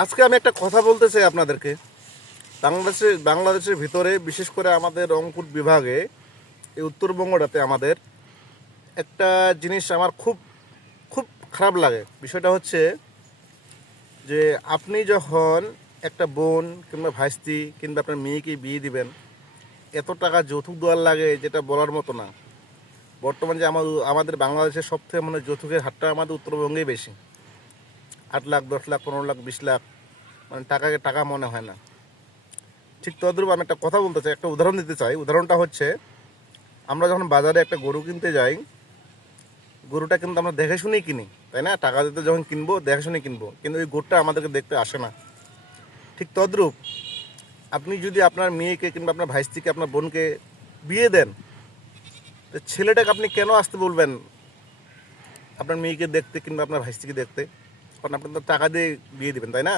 আজকে আমি একটা কথা বলতে চাই আপনাদেরকে। বাংলাদেশের ভিতরে বিশেষ করে আমাদের রংপুর বিভাগে এই উত্তরবঙ্গটাতে আমাদের একটা জিনিস আমার খুব খুব খারাপ লাগে। বিষয়টা হচ্ছে যে আপনি যখন একটা বোন কিংবা ভাইস্তি কিংবা আপনার মেয়েকে বিয়ে দিবেন, এত টাকা যৌতুক দেওয়ার লাগে যেটা বলার মতো না। বর্তমানে যে আমাদের বাংলাদেশের সবথেকে মানে যৌতুকের হারটা আমাদের উত্তরবঙ্গেই বেশি। 8 লাখ, 10 লাখ, 15 লাখ, 20 লাখ, মানে টাকাকে টাকা মনে হয় না। ঠিক তদ্রূপ আমি একটা কথা বলতে চাই, একটা উদাহরণ দিতে চাই। উদাহরণটা হচ্ছে, আমরা যখন বাজারে একটা গরু কিনতে যাই, গরুটা কিন্তু আমরা দেখে শুনেই কিনি, তাই না? টাকা দিতে যখন কিনবো দেখে শুনে কিনবো, কিন্তু ওই গরুটা আমাদেরকে দেখতে আসে না। ঠিক তদ্রূপ আপনি যদি আপনার মেয়েকে কিংবা আপনার ভাইস্তিকে, আপনার বোনকে বিয়ে দেন, তো ছেলেটাকে আপনি কেন আসতে বলবেন আপনার মেয়েকে দেখতে কিংবা আপনার ভাইস্তিকে দেখতে? কারণ আপনি তো টাকা দিয়ে বিয়ে দেবেন, তাই না?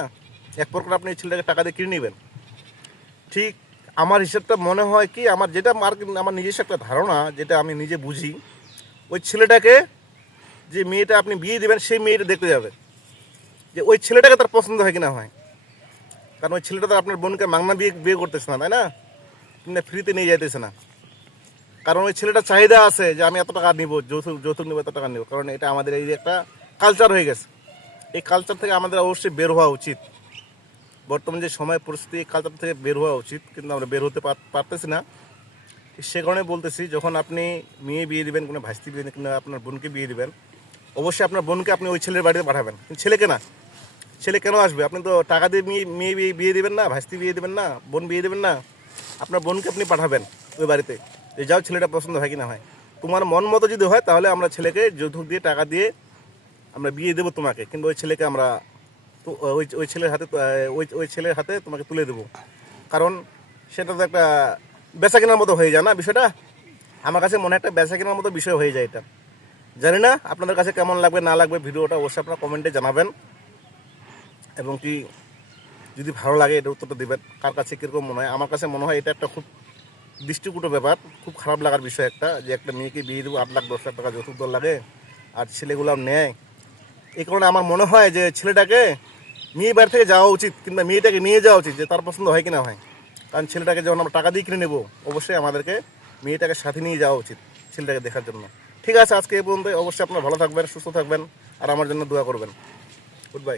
এক প্রকার আপনি এই ছেলেটাকে টাকা দিয়ে কিনে নেবেন। ঠিক আমার হিসেবটা মনে হয় কি, আমার যেটা আমার নিজস্ব একটা ধারণা, যেটা আমি নিজে বুঝি, ওই ছেলেটাকে, যে মেয়েটা আপনি বিয়ে দেবেন, সেই মেয়েটা দেখতে যাবে যে ওই ছেলেটাকে তার পছন্দ হয় কিনা হয়। কারণ ওই ছেলেটা তো আপনার বোনকে মাংনা বিয়ে বিয়ে করতেছে না, তাই না? কিংবা ফ্রিতে নিয়ে যাইতেছে না। কারণ ওই ছেলেটা চাহিদা আছে যে আমি এত টাকা নিব, যৌতুক যৌতুক নিব, এত টাকা নিব। কারণ এটা আমাদের এই একটা কালচার হয়ে গেছে। এই কালচার থেকে আমাদের অবশ্যই বের হওয়া উচিত। বর্তমান যে সময় পরিস্থিতি, এই কালচার থেকে বের হওয়া উচিত, কিন্তু আমরা বের হতে পারতেছি না। সে কারণে বলতেছি, যখন আপনি মেয়ে বিয়ে দিবেন, কোনো ভাস্তি বিয়ে কিংবা আপনার বোনকে বিয়ে দিবেন, অবশ্যই আপনার বোনকে আপনি ওই ছেলের বাড়িতে পাঠাবেন, কিন্তু ছেলেকে না। ছেলে কেন আসবে? আপনি তো টাকা দিয়ে মেয়ে বিয়ে দিবেন না, ভাস্তি বিয়ে দেবেন না, বোন বিয়ে দেবেন না। আপনার বোনকে আপনি পাঠাবেন ওই বাড়িতে, যে যাও ছেলেটা পছন্দ হয় কি না হয়। তোমার মন মতো যদি হয়, তাহলে আমরা ছেলেকে যৌতুক দিয়ে, টাকা দিয়ে আমরা বিয়ে দেবো তোমাকে, কিন্তু ওই ছেলেকে আমরা তো ওই ছেলের হাতে, ওই ছেলের হাতে তোমাকে তুলে দেবো। কারণ সেটা তো একটা বেচা কেনার মতো হয়ে যায় না বিষয়টা? আমার কাছে মনে হয় একটা বেচা কেনার মতো বিষয় হয়ে যায় এটা। জানি না আপনাদের কাছে কেমন লাগবে না লাগবে ভিডিওটা, অবশ্যই আপনারা কমেন্টে জানাবেন। এবং কি যদি ভালো লাগে এটা উত্তরটা দেবেন, কার কাছে কীরকম মনে হয়। আমার কাছে মনে হয় এটা একটা খুব দৃষ্টিকটু ব্যাপার, খুব খারাপ লাগার বিষয় একটা, যে একটা মেয়েকে বিয়ে দেবো 8 লাখ 10 লাখ টাকা যৌতুক দর লাগে, আর ছেলেগুলো নেয়। এই কারণে আমার মনে হয় যে ছেলেটাকে মেয়ে বাড়ি থেকে যাওয়া উচিত, কিংবা মেয়েটাকে নিয়ে যাওয়া উচিত, যে তার পছন্দ হয় কিনা হয়। কারণ ছেলেটাকে যখন আমরা টাকা দিয়ে কিনে নেবো, অবশ্যই আমাদেরকে মেয়েটাকে সাথে নিয়ে যাওয়া উচিত ছেলেটাকে দেখার জন্য। ঠিক আছে, আজকে এই পর্যন্ত। অবশ্যই আপনারা ভালো থাকবেন, সুস্থ থাকবেন, আর আমার জন্য দোয়া করবেন। Good bye.